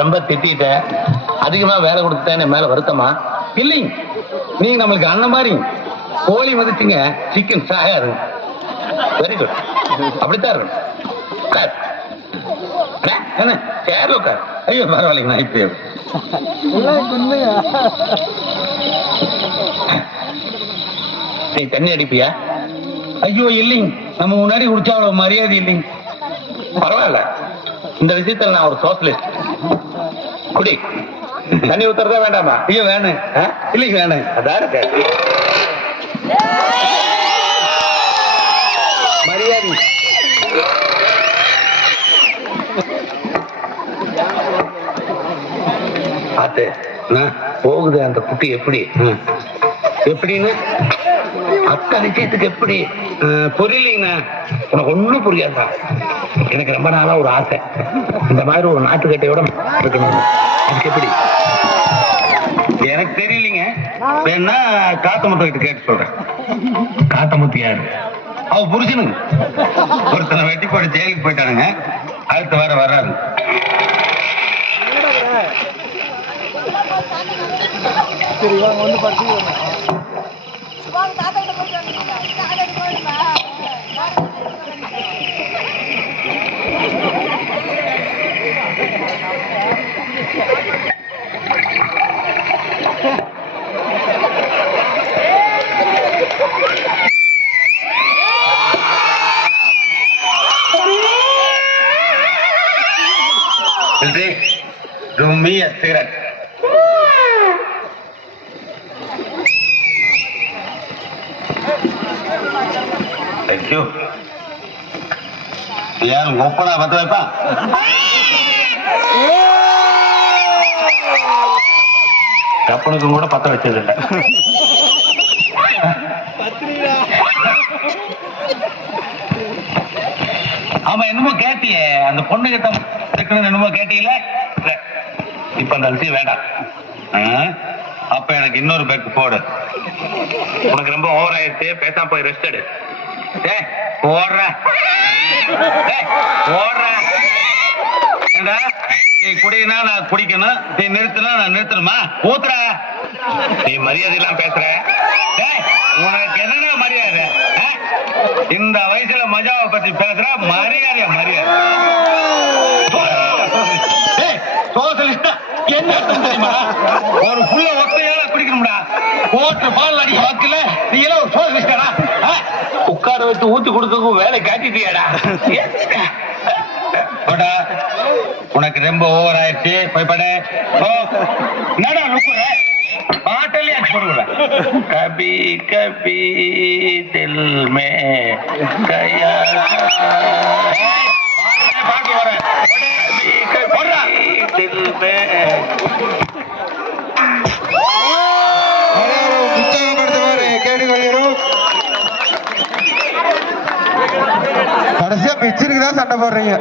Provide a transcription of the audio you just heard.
ரொம்ப திட்டேன், அதிகமா வேலை கொடுத்துட்டேன், மேல வருத்தமா இல்லைங்க. நீங்க நம்மளுக்கு அண்ணன் மாதிரி கோழி மதிச்சுங்க, சிக்கன் சாகாது. வெரி குட், அப்படித்தான் இருக்கணும். சேர்ல உட்கார். ஐயோ பரவாயில்லைங்க, நான் இப்ப நீ தண்ணி அடிப்பியா? ஐயோ இல்லைங்க, நம்ம முன்னாடி குடிச்சா அவ்வளவு மரியாதை இல்லைங்க. பரவாயில்ல, இந்த விஷயத்துல நான் ஒரு சோசியலிஸ்ட். குடி. தண்ணி ஊத்துறதா வேண்டாமா? ஐயோ வேணும். இல்லைங்க வேணும். அதான் இருக்கு மரியாதை. ஆத்து போகுது அந்த குட்டி. எப்படி எப்படின்னு அக்கா நிச்சயத்துக்கு எப்படி புரியலீங்கண்ணா? உனக்கு ஒண்ணும் புரியாதா? எனக்கு ரொம்ப நாளா ஒரு ஆசை, இந்த மாதிரி ஒரு நாட்டுக்கட்டையோட இருக்கணும். அதுக்கு எப்படி எனக்கு தெரியலீங்க. வேணா காத்தமுத்து கிட்ட கேட்டு சொல்றேன். காத்தமுத்து யாரு? அவ புருஷனுங்க. ஒருத்தனை வெட்டி போட்டு ஜெயிலுக்கு போயிட்டானுங்க, அடுத்து வர வராது. சரி வாங்க வந்து படிச்சு Do me a cigarette. Thank you. यार गोपना बता पा கப்பனுக்கு கூட பத்த வச்சது இல்லை. ஆமா என்னமோ கேட்டியே, அந்த பொண்ணு கிட்ட என்னமோ கேட்டீங்களே. இப்ப அந்த அரிசி வேண்டாம். அப்ப எனக்கு இன்னொரு பேக்கு போடு. உனக்கு ரொம்ப ஓவர் ஆயிடுச்சு, பேசாம போய் ரெஸ்ட் எடு. ஓடுற நீ குடினா நான் குடிக்கணும், நீ நிறுத்தினா நான் நிறுத்தணுமா? ஊத்துற நீ மரியாதை எல்லாம் பேசுற. உனக்கு என்ன மரியாதை? இந்த வயசுல மஜாவை பத்தி பேசுற மரியாதையா? மரியாதை என்ன தெரியுமா? ஒரு புள்ள ஒத்தையால குடிக்கணும்டா. ஓட்டு பால் அடிக்க வாக்குல நீ எல்லாம் ஒரு சோசியலிஸ்டா? உட்கார வச்சு ஊத்தி கொடுக்க வேலை காட்டிட்டியாடா. உனக்கு ரொம்ப ஓவர் ஆயிடுச்சு, போய் படு. என்னடா நுக்குற பாட்டலே போடுற? கபி கபி தில் மே கயா பாட்டு வர தில் மே கடைசியா பிச்சிருக்கு தான் சண்டை போடுறீங்க.